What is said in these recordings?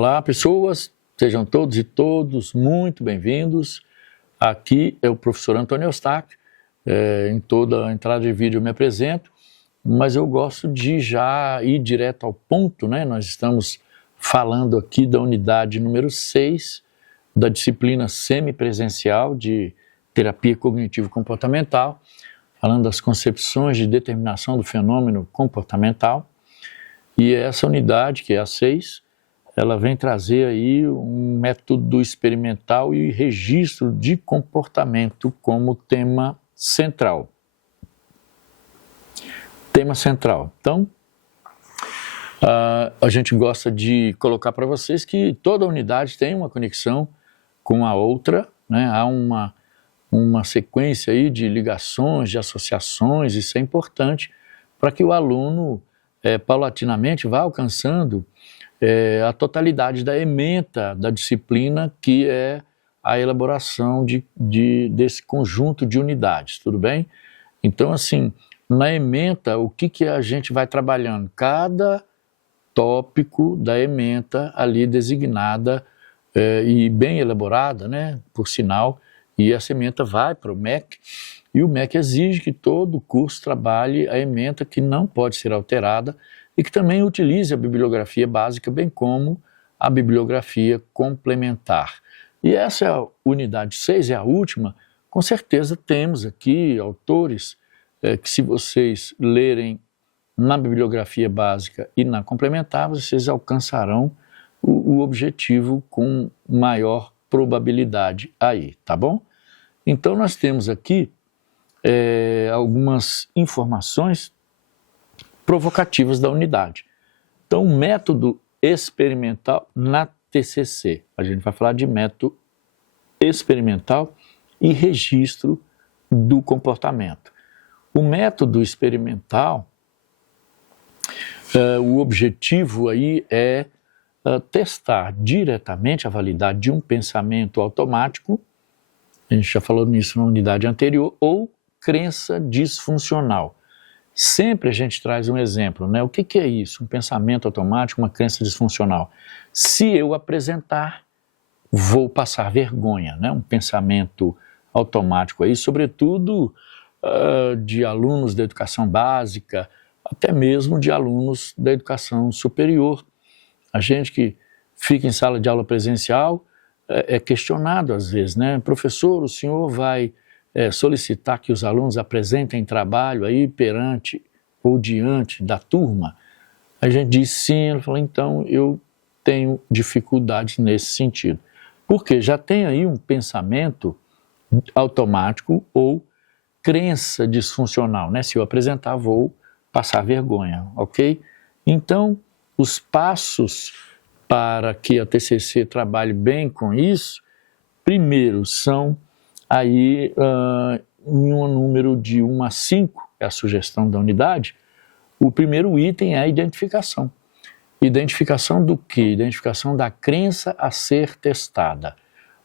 Olá, pessoas, sejam todos e todos muito bem-vindos. Aqui é o professor Antônio Eustáquio. Em toda a entrada de vídeo eu me apresento, mas eu gosto de já ir direto ao ponto, né? Nós estamos falando aqui da unidade número 6 da disciplina semipresencial de terapia cognitivo-comportamental, falando das concepções de determinação do fenômeno comportamental. E essa unidade, que é a 6, ela vem trazer aí um método experimental e registro de comportamento como tema central. Tema central. Então, a gente gosta de colocar para vocês que toda unidade tem uma conexão com a outra, né? Há uma sequência aí de ligações, de associações, isso é importante para que o aluno paulatinamente vá alcançando a totalidade da ementa da disciplina, que é a elaboração desse conjunto de unidades, tudo bem? Então, assim, na ementa, o que a gente vai trabalhando? Cada tópico da ementa ali designada e bem elaborada, né, por sinal, e essa ementa vai para o MEC, e o MEC exige que todo curso trabalhe a ementa, que não pode ser alterada, e que também utilize a bibliografia básica, bem como a bibliografia complementar. E essa é a unidade 6, é a última. Com certeza temos aqui autores que, se vocês lerem na bibliografia básica e na complementar, vocês alcançarão o objetivo com maior probabilidade aí, tá bom? Então nós temos aqui algumas informações provocativas da unidade. Então, método experimental na TCC. A gente vai falar de método experimental e registro do comportamento. O método experimental, o objetivo aí é testar diretamente a validade de um pensamento automático, a gente já falou nisso na unidade anterior, ou crença disfuncional. Sempre a gente traz um exemplo, né? O que é isso? Um pensamento automático, uma crença disfuncional. Se eu apresentar, vou passar vergonha, né? Um pensamento automático aí, sobretudo de alunos da educação básica, até mesmo de alunos da educação superior. A gente que fica em sala de aula presencial é questionado às vezes, né? Professor, o senhor vai solicitar que os alunos apresentem trabalho aí perante ou diante da turma? A gente diz sim, ele falou, então eu tenho dificuldades nesse sentido. Porque já tem aí um pensamento automático ou crença disfuncional, né? Se eu apresentar, vou passar vergonha, ok? Então, os passos para que a TCC trabalhe bem com isso, primeiro são aí em um número de 1 a 5, é a sugestão da unidade. O primeiro item é a identificação. Identificação do quê? Identificação da crença a ser testada.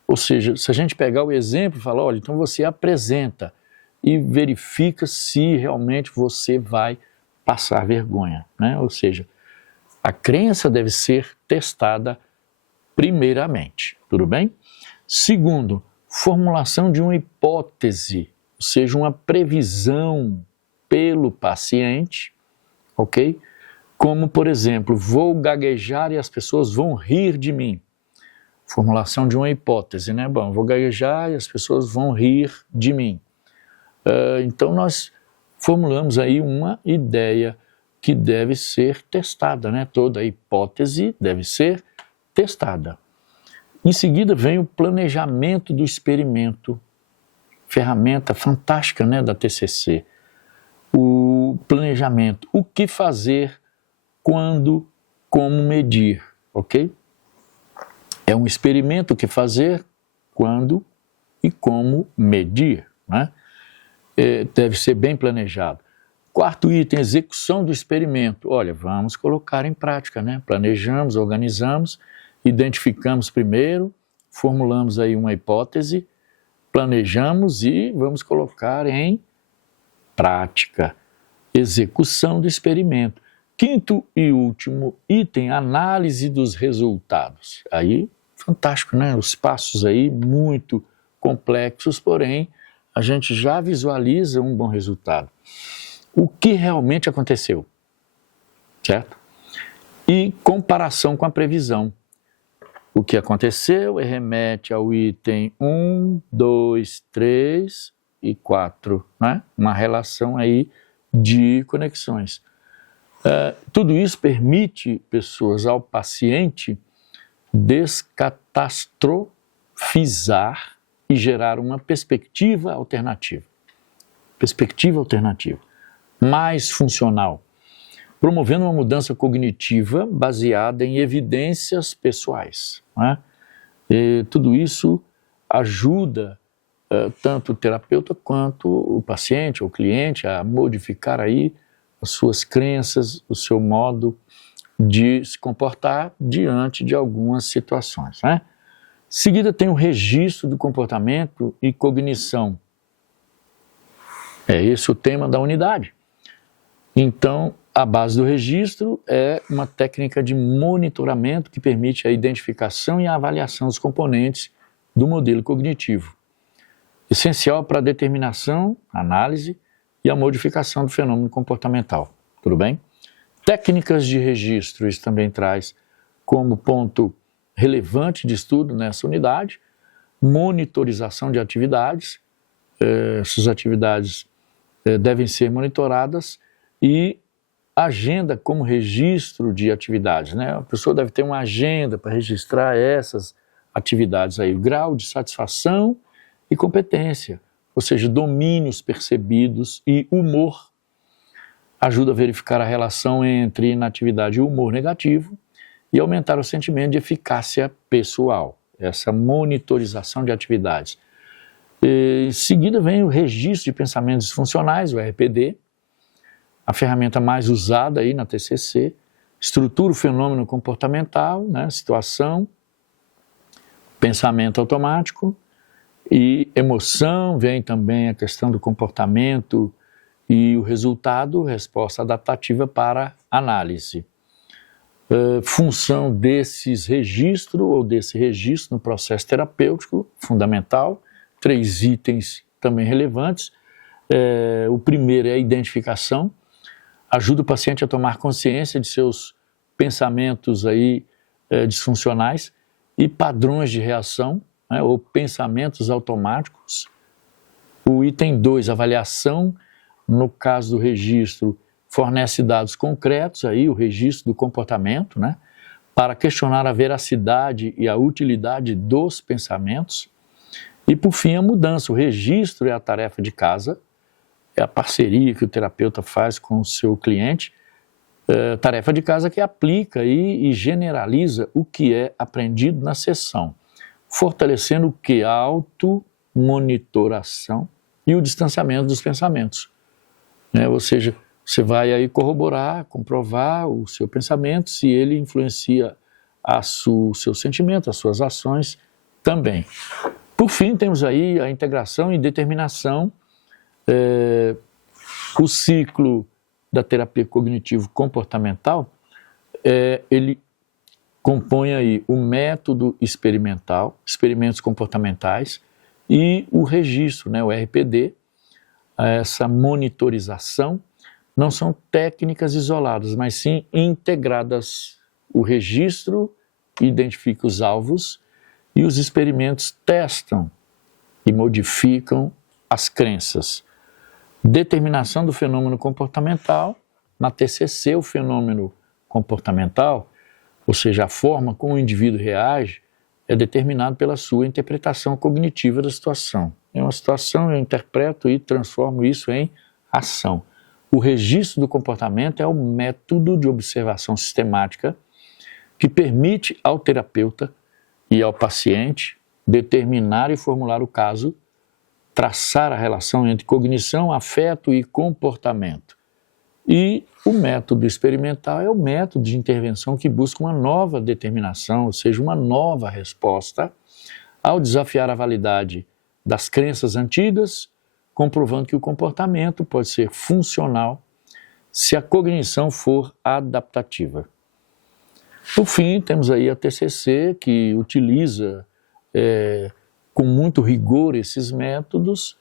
Ou seja, se a gente pegar o exemplo e falar, olha, então você apresenta e verifica se realmente você vai passar vergonha, né? Ou seja, a crença deve ser testada primeiramente, tudo bem? Segundo, formulação de uma hipótese, ou seja, uma previsão pelo paciente, ok? Como, por exemplo, vou gaguejar e as pessoas vão rir de mim. Formulação de uma hipótese, né? Bom, vou gaguejar e as pessoas vão rir de mim. Então, nós formulamos aí uma ideia que deve ser testada, né? Toda hipótese deve ser testada. Em seguida vem o planejamento do experimento, ferramenta fantástica, né, da TCC. O planejamento, o que fazer, quando, como medir, ok? É um experimento, o que fazer, quando e como medir, né? Deve ser bem planejado. Quarto item, execução do experimento. Olha, vamos colocar em prática, né? Planejamos, organizamos, identificamos primeiro, formulamos aí uma hipótese, planejamos e vamos colocar em prática. Execução do experimento, quinto e último item, análise dos resultados. Aí, fantástico, né? Os passos aí muito complexos, porém, a gente já visualiza um bom resultado. O que realmente aconteceu, certo? E comparação com a previsão. O que aconteceu remete ao item 1, 2, 3 e 4, né? Uma relação aí de conexões. Tudo isso permite pessoas ao paciente descatastrofizar e gerar uma perspectiva alternativa. Perspectiva alternativa, mais funcional, promovendo uma mudança cognitiva baseada em evidências pessoais, né? E tudo isso ajuda tanto o terapeuta quanto o paciente ou cliente a modificar aí as suas crenças, o seu modo de se comportar diante de algumas situações, né? Seguida tem o registro do comportamento e cognição. É esse o tema da unidade. Então, a base do registro é uma técnica de monitoramento que permite a identificação e a avaliação dos componentes do modelo cognitivo, essencial para a determinação, análise e a modificação do fenômeno comportamental. Tudo bem? Técnicas de registro, isso também traz como ponto relevante de estudo nessa unidade, monitorização de atividades, essas atividades devem ser monitoradas, e agenda como registro de atividades, né? A pessoa deve ter uma agenda para registrar essas atividades aí, o grau de satisfação e competência, ou seja, domínios percebidos e humor. Ajuda a verificar a relação entre inatividade e humor negativo e aumentar o sentimento de eficácia pessoal, essa monitorização de atividades. Em seguida vem o registro de pensamentos disfuncionais, o RPD, a ferramenta mais usada aí na TCC, estrutura o fenômeno comportamental, né, situação, pensamento automático e emoção, vem também a questão do comportamento e o resultado, resposta adaptativa para análise. Função desses registros ou desse registro no processo terapêutico, fundamental, 3 itens também relevantes. O primeiro é a identificação, ajuda o paciente a tomar consciência de seus pensamentos aí, disfuncionais e padrões de reação, né, ou pensamentos automáticos. O item 2, avaliação, no caso do registro, fornece dados concretos, aí, o registro do comportamento, né, para questionar a veracidade e a utilidade dos pensamentos. E, por fim, a mudança. O registro é a tarefa de casa, é a parceria que o terapeuta faz com o seu cliente, tarefa de casa que aplica e generaliza o que é aprendido na sessão, fortalecendo o que? A automonitoração e o distanciamento dos pensamentos, né? Ou seja, você vai aí corroborar, comprovar o seu pensamento, se ele influencia o seu sentimento, as suas ações também. Por fim, temos aí a integração e determinação. O ciclo da terapia cognitivo-comportamental, ele compõe aí o método experimental, experimentos comportamentais, e o registro, né, o RPD, essa monitorização. Não são técnicas isoladas, mas sim integradas. O registro identifica os alvos e os experimentos testam e modificam as crenças. Determinação do fenômeno comportamental. Na TCC, o fenômeno comportamental, ou seja, a forma como o indivíduo reage, é determinado pela sua interpretação cognitiva da situação. É uma situação, eu interpreto e transformo isso em ação. O registro do comportamento é o método de observação sistemática que permite ao terapeuta e ao paciente determinar e formular o caso, traçar a relação entre cognição, afeto e comportamento. E o método experimental é o método de intervenção que busca uma nova determinação, ou seja, uma nova resposta ao desafiar a validade das crenças antigas, comprovando que o comportamento pode ser funcional se a cognição for adaptativa. Por fim, temos aí a TCC, que utiliza com muito rigor esses métodos,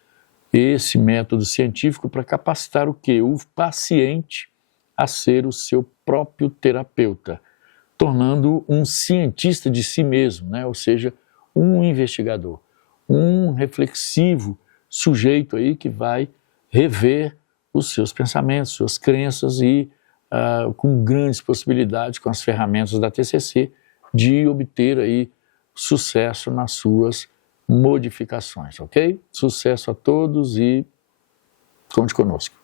esse método científico para capacitar o quê? O paciente a ser o seu próprio terapeuta, tornando um cientista de si mesmo, né? Ou seja, um investigador, um reflexivo sujeito aí que vai rever os seus pensamentos, suas crenças e com grandes possibilidades, com as ferramentas da TCC, de obter aí sucesso nas suas modificações, ok? Sucesso a todos e conte conosco.